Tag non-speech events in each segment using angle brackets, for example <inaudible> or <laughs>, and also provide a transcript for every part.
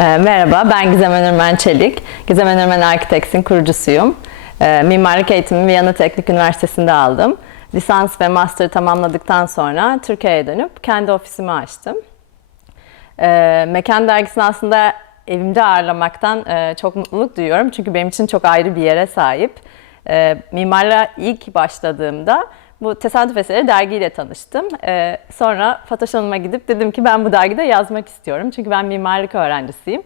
Ee, Merhaba, ben Gizem Önürmen Çelik. Gizem Önürmen Architects'in kurucusuyum. Ee, Mimarlık eğitimimi Viyana Teknik Üniversitesi'nde aldım. Lisans ve master tamamladıktan sonra Türkiye'ye dönüp kendi ofisimi açtım. Ee, Mekan dergisini aslında evimde ağırlamaktan e, çok mutluluk duyuyorum. Çünkü benim için çok ayrı bir yere sahip. Mimarlığa ilk başladığımda bu tesadüf eseri dergiyle tanıştım. E, sonra Fatoş Hanım'a gidip dedim ki ben bu dergide yazmak istiyorum. Çünkü ben mimarlık öğrencisiyim.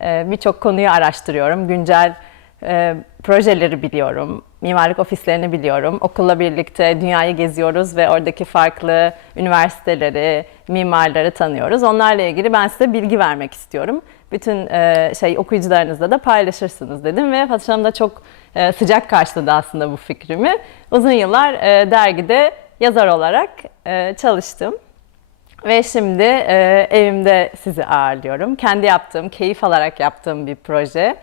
E, Birçok konuyu araştırıyorum. Güncel e, projeleri biliyorum, mimarlık ofislerini biliyorum. Okulla birlikte dünyayı geziyoruz ve oradaki farklı üniversiteleri, mimarları tanıyoruz. Onlarla ilgili ben size bilgi vermek istiyorum. Bütün e, şey okuyucularınızla da paylaşırsınız dedim ve Fatih Hanım da çok e, sıcak karşıladı aslında bu fikrimi. Uzun yıllar e, dergide yazar olarak e, çalıştım. Ve şimdi e, evimde sizi ağırlıyorum. Kendi yaptığım, keyif alarak yaptığım bir proje.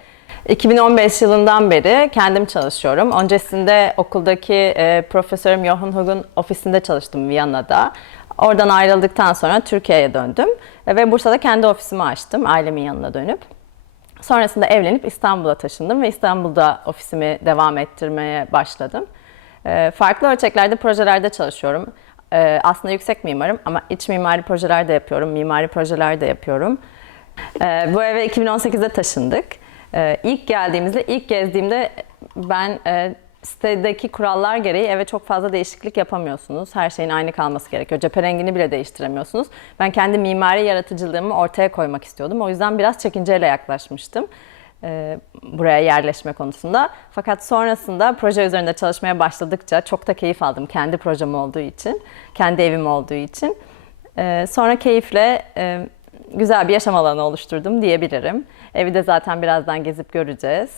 2015 yılından beri kendim çalışıyorum. Öncesinde okuldaki e, profesörüm Johan Hug'un ofisinde çalıştım Viyana'da. Oradan ayrıldıktan sonra Türkiye'ye döndüm E, ve Bursa'da kendi ofisimi açtım ailemin yanına dönüp. Sonrasında evlenip İstanbul'a taşındım ve İstanbul'da ofisimi devam ettirmeye başladım. E, farklı ölçeklerde projelerde çalışıyorum. E, aslında yüksek mimarım ama iç mimari projeler de yapıyorum, mimari projeler de yapıyorum. Bu eve 2018'de taşındık. İlk geldiğimizde, ilk gezdiğimde ben sitedeki kurallar gereği eve çok fazla değişiklik yapamıyorsunuz. Her şeyin aynı kalması gerekiyor. Cephe rengini bile değiştiremiyorsunuz. Ben kendi mimari yaratıcılığımı ortaya koymak istiyordum. O yüzden biraz çekinceyle yaklaşmıştım e, buraya yerleşme konusunda. Fakat sonrasında proje üzerinde çalışmaya başladıkça çok da keyif aldım kendi projem olduğu için, kendi evim olduğu için. E, sonra keyifle e, güzel bir yaşam alanı oluşturdum diyebilirim. Evi de zaten birazdan gezip göreceğiz.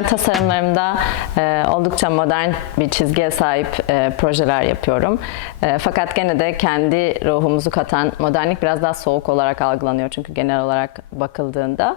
Ben tasarımlarımda e, oldukça modern bir çizgiye sahip e, projeler yapıyorum. E, fakat gene de kendi ruhumuzu katan modernlik biraz daha soğuk olarak algılanıyor çünkü genel olarak bakıldığında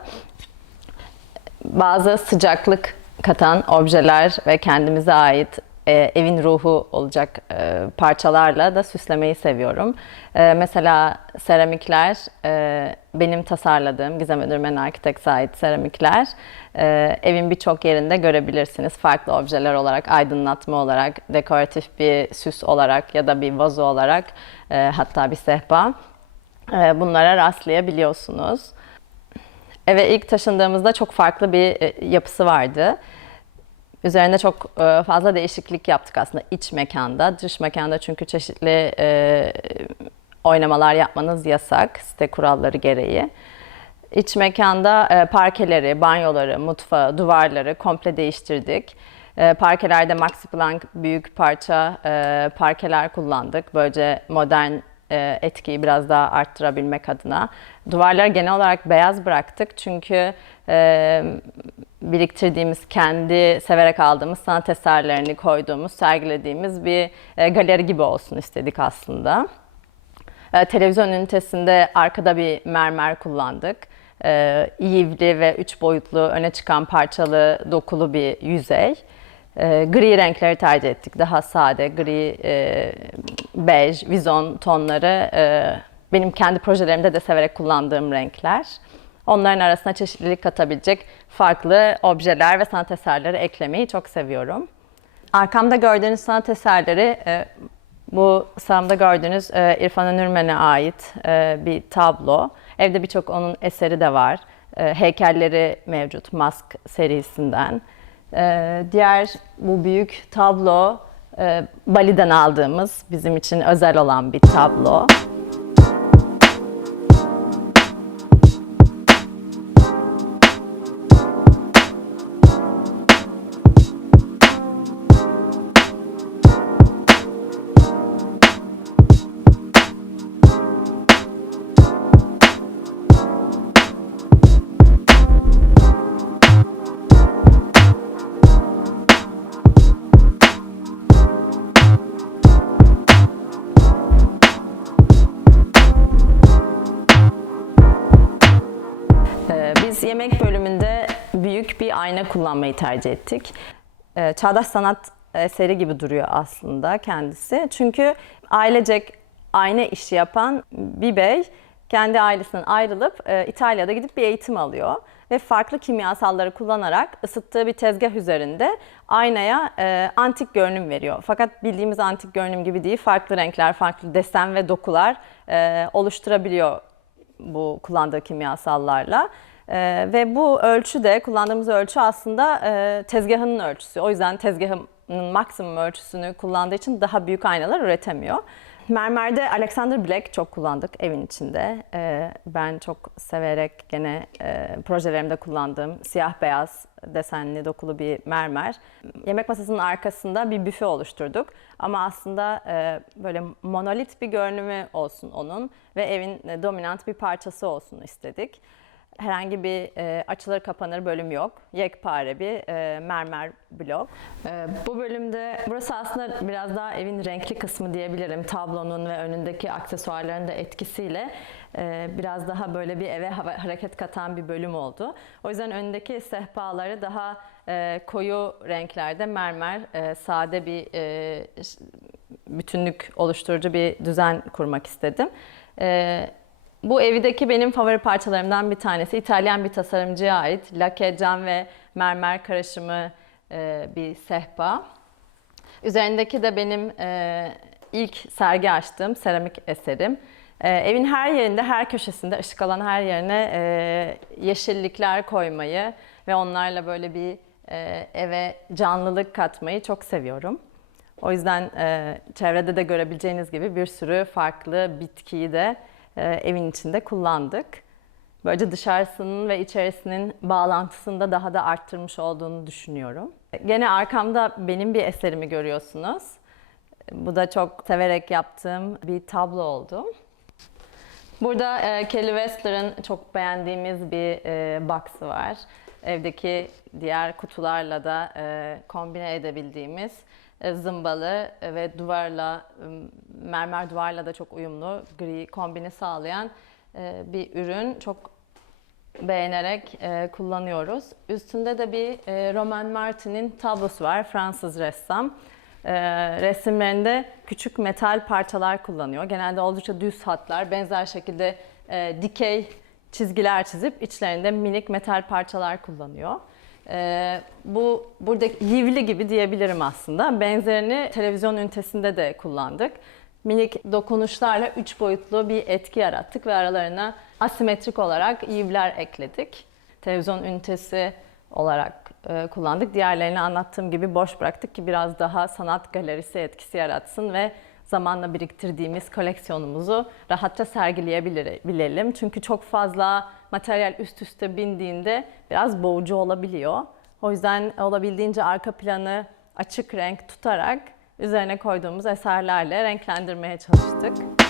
bazı sıcaklık katan objeler ve kendimize ait e, evin ruhu olacak e, parçalarla da süslemeyi seviyorum. E, mesela seramikler, e, benim tasarladığım Gizem Ödürmen Architects'e ait seramikler e, evin birçok yerinde görebilirsiniz. Farklı objeler olarak, aydınlatma olarak, dekoratif bir süs olarak ya da bir vazo olarak e, hatta bir sehpa. E, bunlara rastlayabiliyorsunuz. Eve ilk taşındığımızda çok farklı bir e, yapısı vardı. Üzerinde çok e, fazla değişiklik yaptık aslında iç mekanda. Dış mekanda çünkü çeşitli e, oynamalar yapmanız yasak site kuralları gereği. İç mekanda e, parkeleri, banyoları, mutfağı, duvarları komple değiştirdik. E, parkelerde Maxi Planck büyük parça e, parkeler kullandık. Böylece modern e, etkiyi biraz daha arttırabilmek adına. Duvarları genel olarak beyaz bıraktık çünkü e, biriktirdiğimiz, kendi severek aldığımız sanat eserlerini koyduğumuz, sergilediğimiz bir e, galeri gibi olsun istedik aslında. Televizyon ünitesinde arkada bir mermer kullandık. E, ve üç boyutlu öne çıkan parçalı dokulu bir yüzey. E, gri renkleri tercih ettik. Daha sade, gri, e, bej, vizon tonları e, benim kendi projelerimde de severek kullandığım renkler. Onların arasına çeşitlilik katabilecek farklı objeler ve sanat eserleri eklemeyi çok seviyorum. Arkamda gördüğünüz sanat eserleri e, bu sağımda gördüğünüz e, İrfan Önürmen'e ait e, bir tablo. Evde birçok onun eseri de var. E, heykelleri mevcut Mask serisinden. E, diğer bu büyük tablo e, Bali'den aldığımız bizim için özel olan bir tablo. Kullanmayı tercih ettik. Ee, Çağdaş sanat eseri gibi duruyor aslında kendisi. Çünkü ailecek ayna işi yapan bir bey kendi ailesinden ayrılıp e, İtalya'da gidip bir eğitim alıyor ve farklı kimyasalları kullanarak ısıttığı bir tezgah üzerinde aynaya e, antik görünüm veriyor. Fakat bildiğimiz antik görünüm gibi değil, farklı renkler, farklı desen ve dokular e, oluşturabiliyor bu kullandığı kimyasallarla. Ee, ve bu ölçü de kullandığımız ölçü aslında e, tezgahının ölçüsü. O yüzden tezgahın maksimum ölçüsünü kullandığı için daha büyük aynalar üretemiyor. Mermerde Alexander Black çok kullandık evin içinde. Ee, ben çok severek gene e, projelerimde kullandığım siyah beyaz desenli dokulu bir mermer. Yemek masasının arkasında bir büfe oluşturduk. Ama aslında e, böyle monolit bir görünümü olsun onun ve evin e, dominant bir parçası olsun istedik. Herhangi bir e, açılır kapanır bölüm yok. Yekpare bir e, mermer blok. E, bu bölümde burası aslında biraz daha evin renkli kısmı diyebilirim. Tablonun ve önündeki aksesuarların da etkisiyle e, biraz daha böyle bir eve hareket katan bir bölüm oldu. O yüzden önündeki sehpaları daha e, koyu renklerde mermer, e, sade bir e, bütünlük oluşturucu bir düzen kurmak istedim. E, bu evdeki benim favori parçalarımdan bir tanesi. İtalyan bir tasarımcıya ait. Lake, cam ve mermer karışımı e, bir sehpa. Üzerindeki de benim e, ilk sergi açtığım seramik eserim. E, evin her yerinde, her köşesinde, ışık alan her yerine e, yeşillikler koymayı ve onlarla böyle bir e, eve canlılık katmayı çok seviyorum. O yüzden e, çevrede de görebileceğiniz gibi bir sürü farklı bitkiyi de evin içinde kullandık. Böylece dışarısının ve içerisinin bağlantısını da daha da arttırmış olduğunu düşünüyorum. Gene arkamda benim bir eserimi görüyorsunuz. Bu da çok severek yaptığım bir tablo oldu. Burada e, Kelly Wessler'ın çok beğendiğimiz bir e, box'ı var. Evdeki diğer kutularla da e, kombine edebildiğimiz e, zımbalı ve duvarla, e, mermer duvarla da çok uyumlu gri kombini sağlayan e, bir ürün. Çok beğenerek e, kullanıyoruz. Üstünde de bir e, Roman Martin'in tablosu var, Fransız ressam. E, resimlerinde küçük metal parçalar kullanıyor. Genelde oldukça düz hatlar, benzer şekilde e, dikey çizgiler çizip içlerinde minik metal parçalar kullanıyor. E, bu buradaki yivli gibi diyebilirim aslında. Benzerini televizyon ünitesinde de kullandık minik dokunuşlarla üç boyutlu bir etki yarattık ve aralarına asimetrik olarak yivler ekledik. Televizyon ünitesi olarak e, kullandık. Diğerlerini anlattığım gibi boş bıraktık ki biraz daha sanat galerisi etkisi yaratsın ve zamanla biriktirdiğimiz koleksiyonumuzu rahatça sergileyebilelim. Çünkü çok fazla materyal üst üste bindiğinde biraz boğucu olabiliyor. O yüzden olabildiğince arka planı açık renk tutarak üzerine koyduğumuz eserlerle renklendirmeye çalıştık.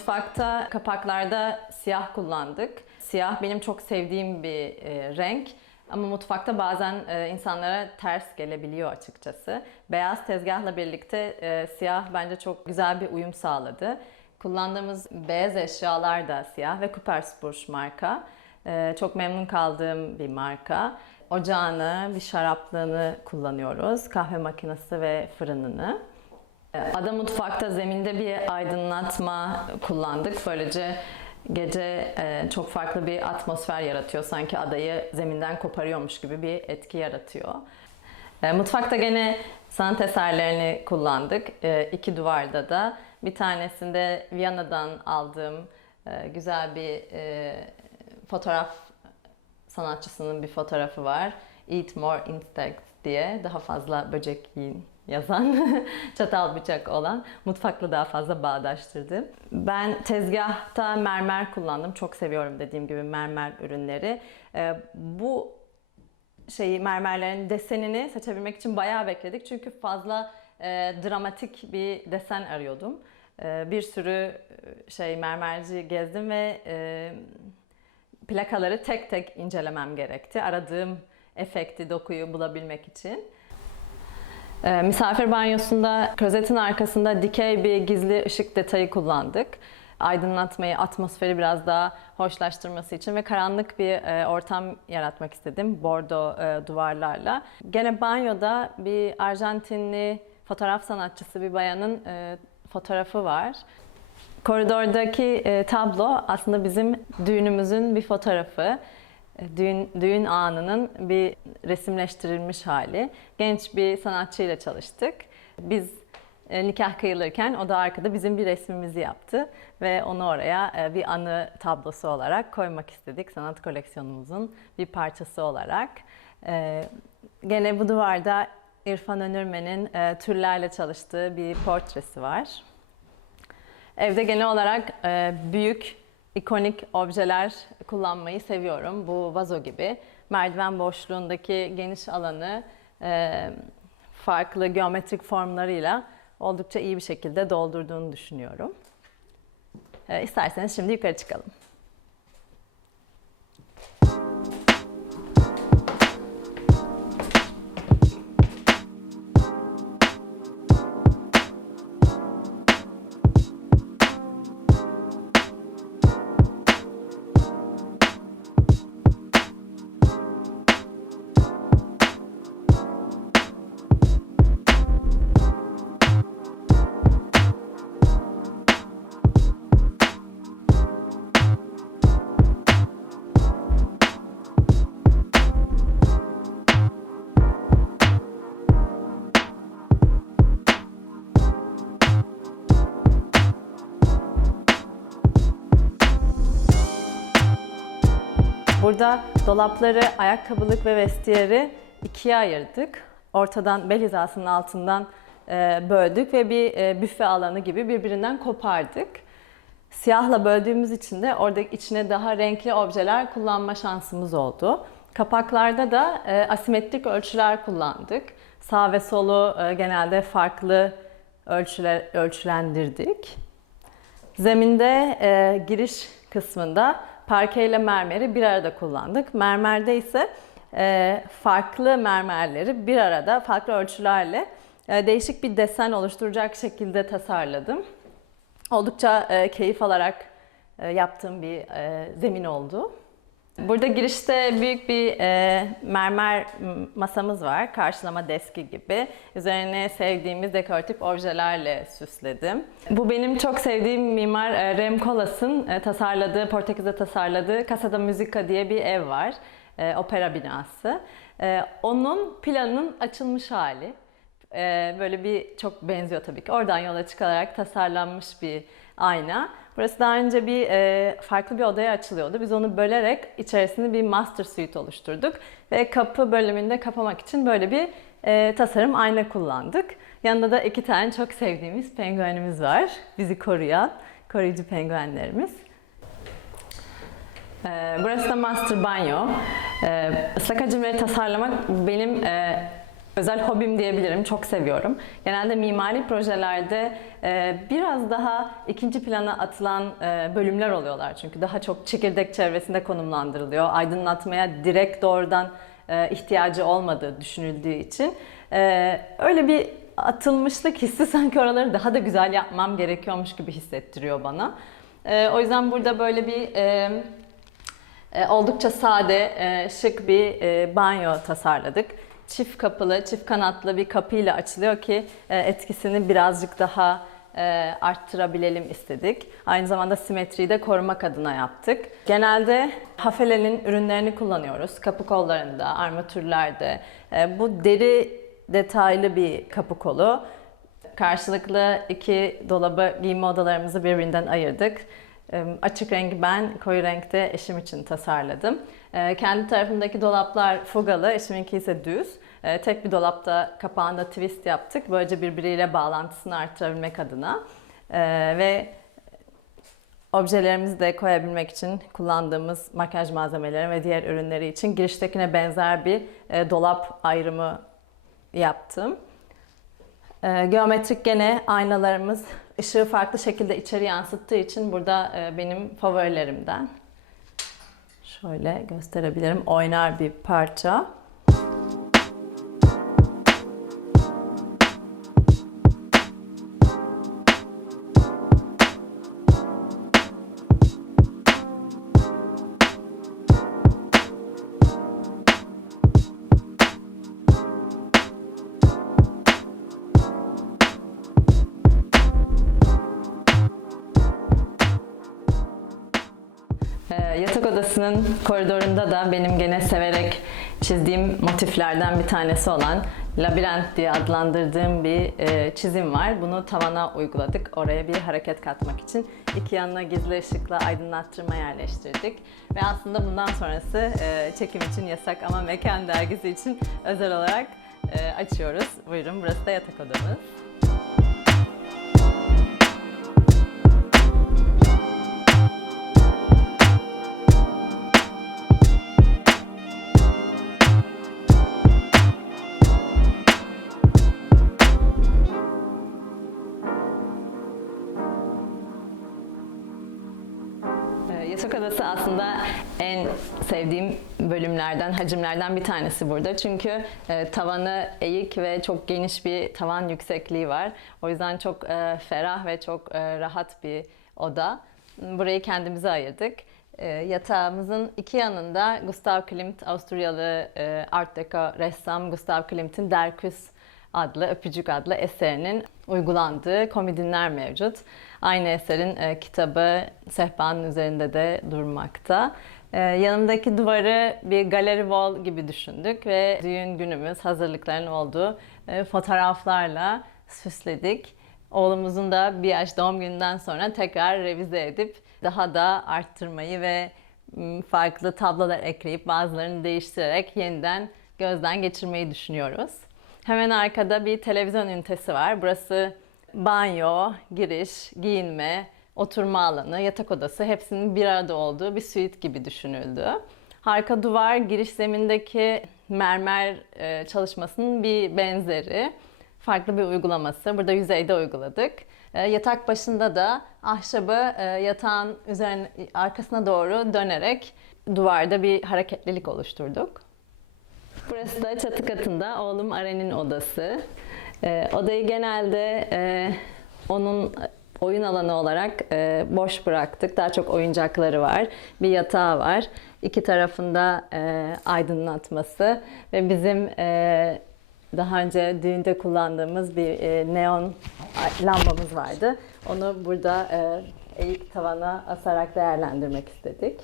Mutfakta kapaklarda siyah kullandık. Siyah benim çok sevdiğim bir e, renk. Ama mutfakta bazen e, insanlara ters gelebiliyor açıkçası. Beyaz tezgahla birlikte e, siyah bence çok güzel bir uyum sağladı. Kullandığımız beyaz eşyalar da siyah ve Coopersburg marka. E, çok memnun kaldığım bir marka. Ocağını, bir şaraplığını kullanıyoruz. Kahve makinesi ve fırınını. Ada mutfakta zeminde bir aydınlatma kullandık. Böylece Gece e, çok farklı bir atmosfer yaratıyor. Sanki adayı zeminden koparıyormuş gibi bir etki yaratıyor. E, mutfakta gene sanat eserlerini kullandık. E, iki duvarda da. Bir tanesinde Viyana'dan aldığım güzel bir fotoğraf sanatçısının bir fotoğrafı var. Eat more insects diye daha fazla böcek yiyin yazan <laughs> çatal bıçak olan mutfakla daha fazla bağdaştırdı. Ben tezgahta mermer kullandım. Çok seviyorum dediğim gibi mermer ürünleri. Ee, bu şeyi mermerlerin desenini seçebilmek için bayağı bekledik. Çünkü fazla e, dramatik bir desen arıyordum. E, bir sürü e, şey mermerci gezdim ve e, plakaları tek tek incelemem gerekti. Aradığım efekti, dokuyu bulabilmek için. Ee, misafir banyosunda klozetin arkasında dikey bir gizli ışık detayı kullandık. Aydınlatmayı, atmosferi biraz daha hoşlaştırması için ve karanlık bir e, ortam yaratmak istedim bordo e, duvarlarla. Gene banyoda bir Arjantinli fotoğraf sanatçısı bir bayanın e, fotoğrafı var. Koridordaki tablo aslında bizim düğünümüzün bir fotoğrafı. Düğün, düğün anının bir resimleştirilmiş hali. Genç bir sanatçıyla çalıştık. Biz e, nikah kıyılırken o da arkada bizim bir resmimizi yaptı ve onu oraya e, bir anı tablosu olarak koymak istedik sanat koleksiyonumuzun bir parçası olarak. E, Gene bu duvarda İrfan Önürmen'in türlerle çalıştığı bir portresi var. Evde genel olarak büyük, ikonik objeler kullanmayı seviyorum. Bu vazo gibi. Merdiven boşluğundaki geniş alanı e, farklı geometrik formlarıyla oldukça iyi bir şekilde doldurduğunu düşünüyorum. E, isterseniz şimdi yukarı çıkalım. Burada dolapları, ayakkabılık ve vestiyeri ikiye ayırdık. Ortadan bel hizasının altından e, böldük ve bir e, büfe alanı gibi birbirinden kopardık. Siyahla böldüğümüz için de orada içine daha renkli objeler kullanma şansımız oldu. Kapaklarda da e, asimetrik ölçüler kullandık. Sağ ve solu genelde farklı ölçüler ölçülendirdik. Zeminde giriş kısmında parke ile mermeri bir arada kullandık. Mermerde ise e, farklı mermerleri bir arada farklı ölçülerle e, değişik bir desen oluşturacak şekilde tasarladım. Oldukça e, keyif alarak yaptığım bir zemin oldu. Burada girişte büyük bir e, mermer masamız var. Karşılama deski gibi. Üzerine sevdiğimiz dekoratif objelerle süsledim. Bu benim çok sevdiğim mimar e, Rem Koolhaas'ın e, tasarladığı, Portekiz'de tasarladığı Casa da Musica diye bir ev var. E, opera binası. E, onun planının açılmış hali. E, böyle bir çok benziyor tabii ki. Oradan yola çıkarak tasarlanmış bir ayna. Burası daha önce bir e, farklı bir odaya açılıyordu. Biz onu bölerek içerisinde bir master suite oluşturduk ve kapı bölümünde kapamak için böyle bir e, tasarım ayna kullandık. Yanında da iki tane çok sevdiğimiz penguenimiz var. Bizi koruyan koruyucu penguenlerimiz. Ee, Burası da master banyo. Ee, Islak hacimleri tasarlamak benim e, özel hobim diyebilirim. Çok seviyorum. Genelde mimari projelerde e, biraz daha ikinci plana atılan e, bölümler oluyorlar. Çünkü daha çok çekirdek çevresinde konumlandırılıyor. Aydınlatmaya direkt doğrudan e, ihtiyacı olmadığı düşünüldüğü için. Öyle bir atılmışlık hissi <laughs> sanki oraları daha da güzel yapmam gerekiyormuş gibi hissettiriyor bana. O yüzden burada böyle bir... oldukça sade, şık bir banyo tasarladık. Çift kapılı, çift kanatlı bir kapıyla açılıyor ki e, etkisini birazcık daha e, arttırabilelim istedik. Aynı zamanda simetriyi de korumak adına yaptık. Genelde Hafele'nin ürünlerini kullanıyoruz. Kapı kollarında, armatürlerde. E, bu deri detaylı bir kapı kolu. Karşılıklı iki dolabı giyinme odalarımızı birbirinden ayırdık. Açık rengi ben, koyu renkte eşim için tasarladım. Ee, Kendi tarafımdaki dolaplar fugalı, eşiminki ise düz. Ee, Tek bir dolapta kapağında twist yaptık. Böylece birbiriyle bağlantısını arttırabilmek adına. Ee, Ve objelerimizi de koyabilmek için kullandığımız makyaj malzemeleri ve diğer ürünleri için giriştekine benzer bir e, dolap ayrımı yaptım. Ee, geometrik gene aynalarımız ışığı farklı şekilde içeri yansıttığı için burada e, benim favorilerimden. Şöyle gösterebilirim. Oynar bir parça. Benim gene severek çizdiğim motiflerden bir tanesi olan labirent diye adlandırdığım bir e, çizim var. Bunu tavana uyguladık. Oraya bir hareket katmak için. iki yanına gizli ışıkla aydınlattırma yerleştirdik. Ve aslında bundan sonrası e, çekim için yasak ama Mekan dergisi için özel olarak e, açıyoruz. Buyurun burası da yatak odamız. Sevdiğim bölümlerden, hacimlerden bir tanesi burada. Çünkü e, tavanı eğik ve çok geniş bir tavan yüksekliği var. O yüzden çok e, ferah ve çok e, rahat bir oda. Burayı kendimize ayırdık. E, yatağımızın iki yanında Gustav Klimt, Avusturyalı e, Art Deco ressam Gustav Klimt'in Der Kuss adlı, Öpücük adlı eserinin uygulandığı komodinler mevcut. Aynı eserin e, kitabı sehpanın üzerinde de durmakta. E, yanımdaki duvarı bir galeri wall gibi düşündük ve düğün günümüz hazırlıkların olduğu e, fotoğraflarla süsledik. Oğlumuzun da bir yaş doğum gününden sonra tekrar revize edip daha da arttırmayı ve farklı tablolar ekleyip bazılarını değiştirerek yeniden gözden geçirmeyi düşünüyoruz. Hemen arkada bir televizyon ünitesi var. Burası banyo, giriş, giyinme, oturma alanı, yatak odası hepsinin bir arada olduğu bir suite gibi düşünüldü. Harika duvar giriş zemindeki mermer e, çalışmasının bir benzeri. Farklı bir uygulaması. Burada yüzeyde uyguladık. E, yatak başında da ahşabı e, yatağın üzerine arkasına doğru dönerek duvarda bir hareketlilik oluşturduk. Burası da çatı katında oğlum Aren'in odası. Odayı genelde onun oyun alanı olarak e, boş bıraktık. Daha çok oyuncakları var. Bir yatağı var. İki tarafında e, aydınlatması ve bizim e, daha önce düğünde kullandığımız bir e, neon lambamız vardı. Onu burada e, eğik tavana asarak değerlendirmek istedik.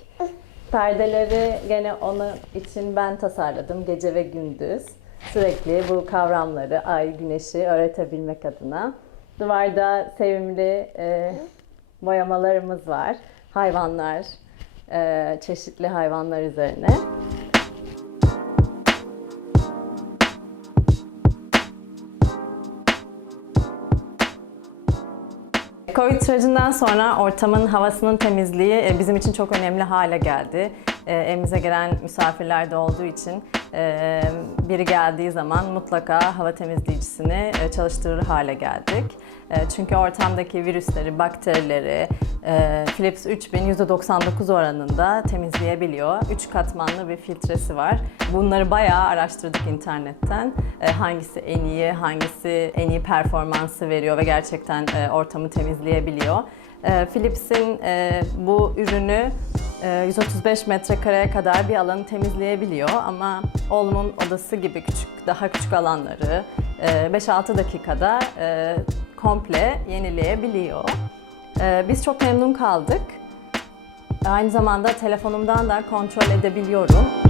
Perdeleri gene onun için ben tasarladım gece ve gündüz. Sürekli bu kavramları, ay, güneşi öğretebilmek adına. Duvarda sevimli e, boyamalarımız var. Hayvanlar, e, çeşitli hayvanlar üzerine. Covid sürecinden sonra ortamın havasının temizliği e, bizim için çok önemli hale geldi. E, Evimize gelen misafirler de olduğu için e, biri geldiği zaman mutlaka hava temizleyicisini e, çalıştırır hale geldik. E, Çünkü ortamdaki virüsleri, bakterileri e, Philips 3000 %99 oranında temizleyebiliyor. 3 katmanlı bir filtresi var. Bunları bayağı araştırdık internetten. E, Hangisi en iyi, hangisi en iyi performansı veriyor ve gerçekten e, ortamı temizleyebiliyor. E, Philips'in e, bu ürünü e, 135 metrekareye kadar bir alanı temizleyebiliyor ama oğlumun odası gibi küçük, daha küçük alanları e, 5-6 dakikada e, komple yenileyebiliyor. Ee, biz çok memnun kaldık. Aynı zamanda telefonumdan da kontrol edebiliyorum.